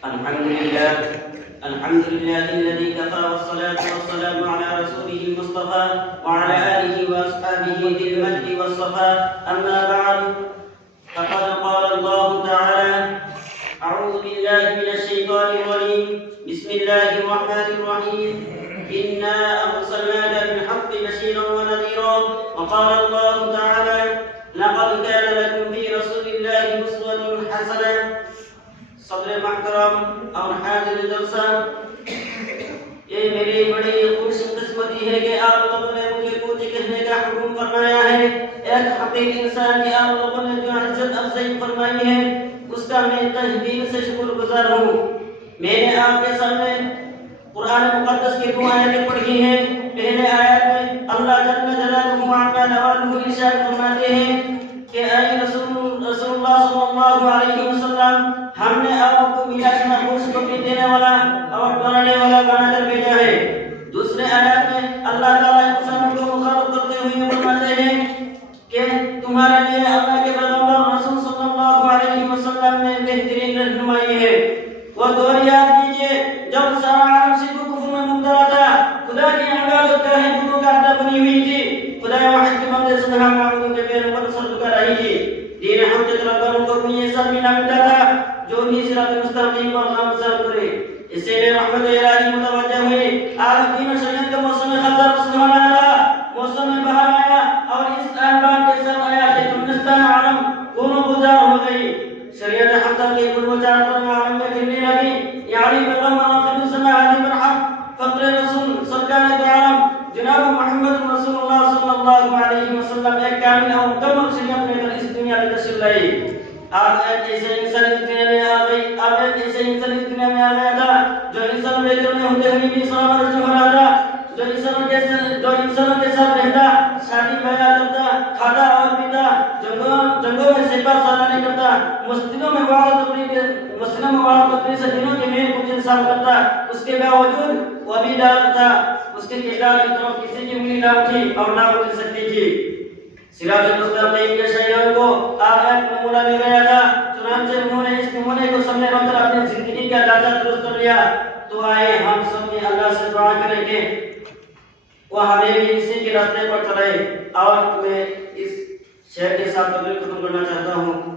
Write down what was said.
الحمد لله الذي كفى والصلاة والسلام على رسوله المصطفى وعلى آله وأصحابه ذي المجد والصفاء. أما بعد فقد قال الله تعالى: أعوذ بالله من الشيطان الرجيم. بسم الله الرحمن الرحيم. إنا أرسلناك بالحق بشيرا ونذيرا. وقال الله تعالى: لقد كان لكم في رسول الله أسوة حسنة. صدر محترم اور حاضر جلسہ، یہ میری بڑی خوش قسمتی ہے کہ آپ لوگوں نے مجھے کچھ کہنے کا حکم فرمایا ہے. ایک حقیقی انسان کی آپ لوگوں نے جو عزت افزائی فرمائی ہے اس کا میں تہ دل سے شکر گزار ہوں. میں نے آپ کے سامنے قرآن مقدس کی دو آیتیں پڑھی ہیں. پہلے آیت میں اللہ جل جلالہ وعلا نوالہ ارشاد فرماتے ہیں کہ اے رسول اللہ صلی اللہ علیہ وسلم، ہم نے آپ کو میرا خوشخبری دینے والا اور ڈرانے والا بنا کر بھیجا ہے. دوسرے آیات میں اللہ تعالیٰ انسانوں کو مخاطب کرتے ہوئے فرماتے ہیں کہ تمہارے لیے اللہ کے پیغمبر رسول صلی اللہ علیہ وسلم نے بہترین رہنمائی ہے. وہ دور یاد کیجیے جب سارا عالم شرک و کفر میں مبتلا تھا. خدا کی عبادت گاہیں بتوں کا اڈا بنی ہوئی تھی. خدا واحد کے بندے سبحا معبودوں کے پیر پر سر جھکا رہی تھی. دین حق کے طلبگاروں کو بھی یہ سب ملا ملتا تھا جو انہی صراط مستقیم پر گامزن کرے. اسی لیے رحمت الہی متوجہ ہوئی. آج دین و شریعت کا موسم خزر سبحان اللہ، موسم بہار آیا اور اس احباب کے ساتھ آیا کہ ترکستان عالم دونوں گزار ہو گئی. شریعت حق کی گل و چار پر عالم میں پھرنے لگی. یعنی پیغمبر آخر الزمان علی برحق فقر رسول سرکار دو عالم جناب محمد رسول اللہ صلی اللہ علیہ وسلم ایک کامل اور مکمل شریعت میں کر اس دنیا میں تشریف لائی. آپ ایک ایسے انسان اس دنیا میں آ گئی، آپ ایک ایسے انسان اس دنیا میں آ گیا تھا جو انسان بے جرم ہوتے ہوئے بھی سلام رسول ہو رہا تھا، جو انسانوں کے ساتھ رہتا، شادی بیاہ کرتا، کھاتا اور پیتا، جنگوں میں سپاہ سالاری کرتا، مسجدوں میں وعظ تقریر سے دنوں کے میل کچھ انصاف کرتا. اس کے باوجود وہ بھی ڈاک تھا. اس کے کردار کی طرف کسی کی انگلی نہ اٹھی اور نہ اٹھ سکتی تھی. صراط المستقیم کے شہریوں کو آیت نمونہ دے گیا تھا. چنانچہ انہوں نے اس نمونے کو سامنے رکھ کر اپنی زندگی کا ڈھانچہ درست کر لیا. تو آئے ہم سب نے اللہ سے دعا کریں کہ وہ ہمیں بھی اسی کے راستے پر چلائے. اور میں اس شعر کے ساتھ تقریر ختم کرنا چاہتا ہوں.